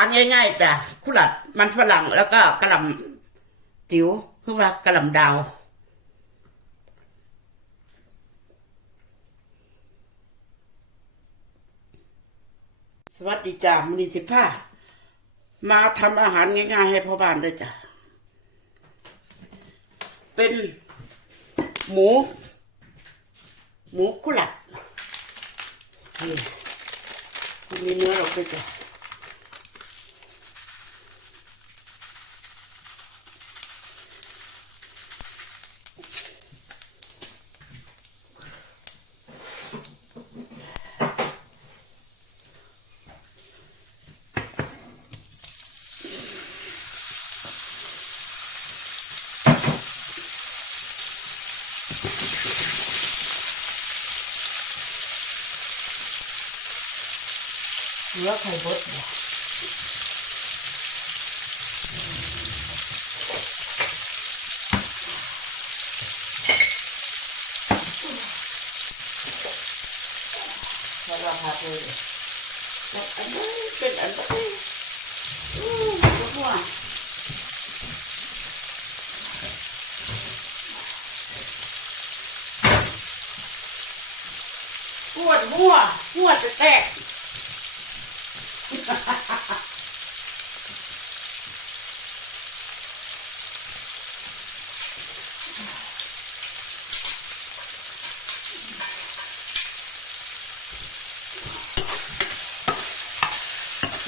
ารง่ายๆจ้ะคุหลัดมันฝรั่งแล้วก็กระหล่ำจิ๋วคือว่ากระหล่ำดาวสวัสดีจ้ามุนีสิผ้ามาทำอาหารง่ายๆ ให้พ่อบ้านด้วยจ้ะ เป็นหมู หมูกุหลัดนี่มีเนื้อเราด้วยจ้ะ เนื้อไข่บดเนี่ยเราหักเลยแล้วอั นหัวปวดหัวหัวจะแตก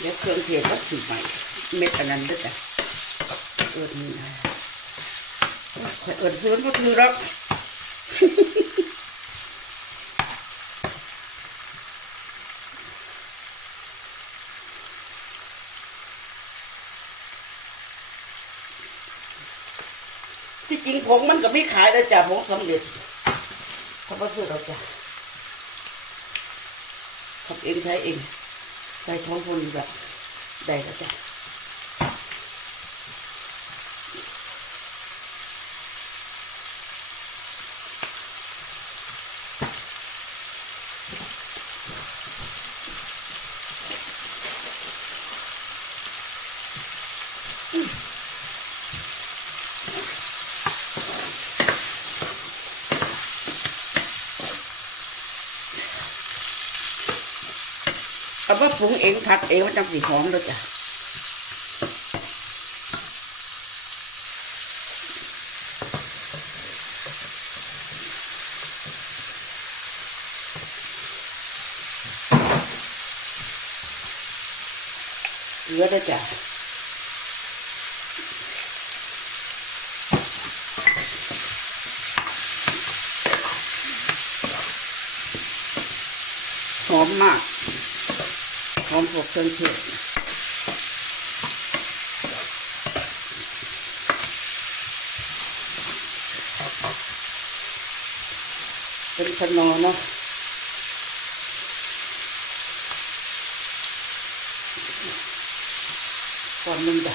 เดี๋ยวเครื่องเทศก็ถือใหม่เม็ดอันนั้นด้วยจ้ะเอิญเอิญซื้อก็ถือแล้ ที่จริงผงมันก็ไม่ขายแล้วจ้ะผงสำเร็จเขาก็ซื้อเราจ้ะทำเองใช้เองใส่ท้องคนแบบได้แล้วจ้ะ เอาว่าปรุงเองผัดเองมันจังสีหอมเลยจ้ะเกลือด้วยจ้ะหอมมาก หอมพวกเครื่องเทศเป็นขนอเนาะก่อนหนึ่งจ้ะ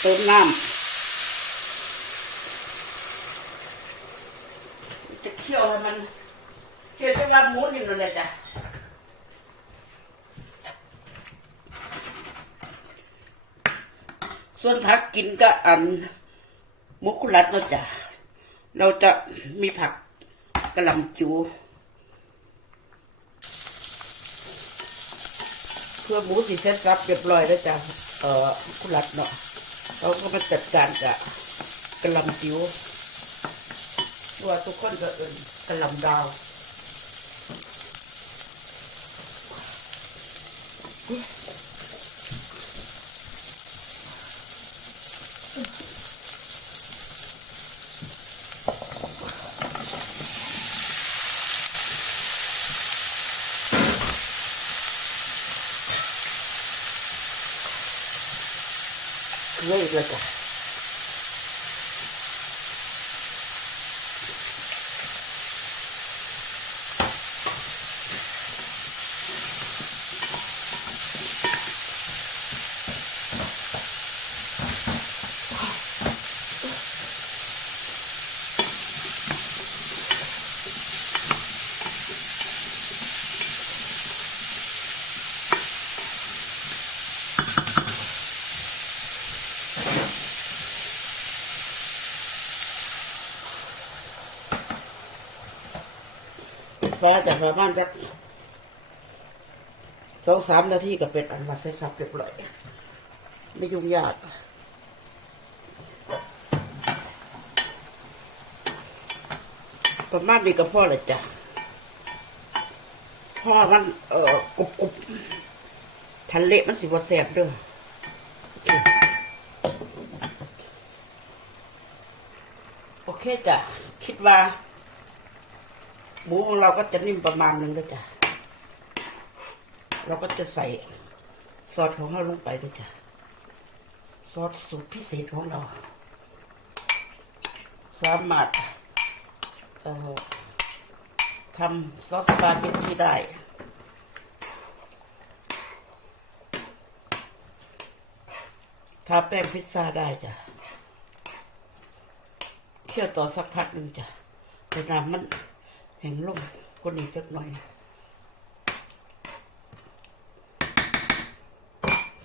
เติมน้ำ จะ เคี่ยวให้มันเคี่ยวจะว่าหมูนี่นั่นแหละจ้ะส่วนผักกินก็อันมุกุลัดเนาะจ้ะเราจะมีผักกระหลำจูเพื่อหมูสีเซ็ตรับเรียบร้อยแล้วจ้ะเอ่อกุลัดเนาะเราก็มาจัดการกับกระหลำจิ๋ว ว่าทุกคนก็เอินกระหลำดาวเกลืออีกแล้วจ้ะ ฟ้าจากประมาณสักสองสามนาทีก็เป็นอันมาเสร็จสับเรียบร้อยไม่ยุ่งยากประมาณนี้ก็พอเลยจ้ะเพราะว่ามัน เอ่อกรุบกรุบทันเละมันสิบ่แสบเด้อโอเคโอเคจ้ะ คิดว่า หมูของเราก็จะนิ่มประมาณนึงแล้วจ้ะเราก็จะใส่ซอสของเราลงไปด้วยจ้ะซอสสูตรพิเศษของเรา สามารถทำซอสสปาเกตตี้ได้ทาแป้งพิซซ่าได้จ้ะเคี่ยวต่อสักพักหนึ่งจ้ะแต่น้ำมัน แห้งลงก็นี้จักหน่อย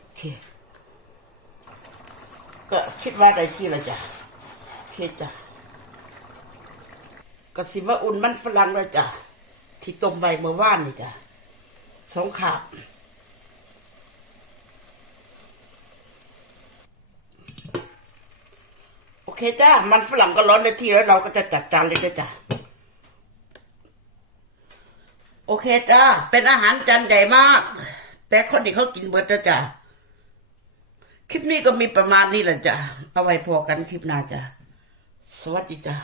โอเคก็คิดว่าได้ที่ละจ้ะโอเคจ้ะก็สิว่าอุ่นมันฝรั่งเลยจ้ะที่ต้มใบเมื่อวานนี่จ้ะสองขาบโอเคจ้า มันฝรั่งก็ร้อนในที่แล้วเราก็จะจัดจานเลยจ้ะ โอเคจ้า เป็นอาหารจานใหญ่มาก แต่คนที่เขากินเบิร์ดนะจ้ะคลิปนี้ก็มีประมาณนี้แหละจ้ะเอาไว้พอกันคลิปหน้าจ้ะสวัสดีจ้า